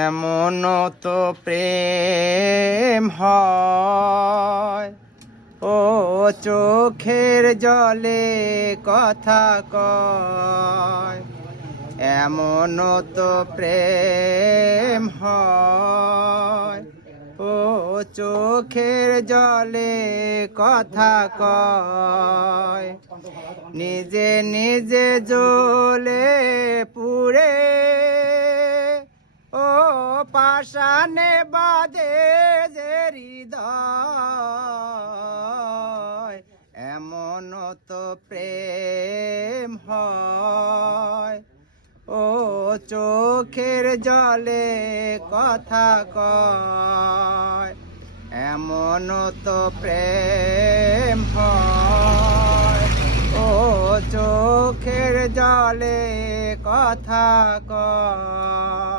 এমন তো প্রেম হয় ও চোখের জলে কথা কয়, এমন তো প্রেম হয় ও চোখের জলে কথা কয়, নিজে নিজে জ্বলে পুড়ে ও পাষাণে বাঁধে যে হৃদয়, এমন তো প্রেম হয় ও চোখের জলে কথা কয়, এমন তো প্রেম হয় ও চোখের জলে কথা কয়।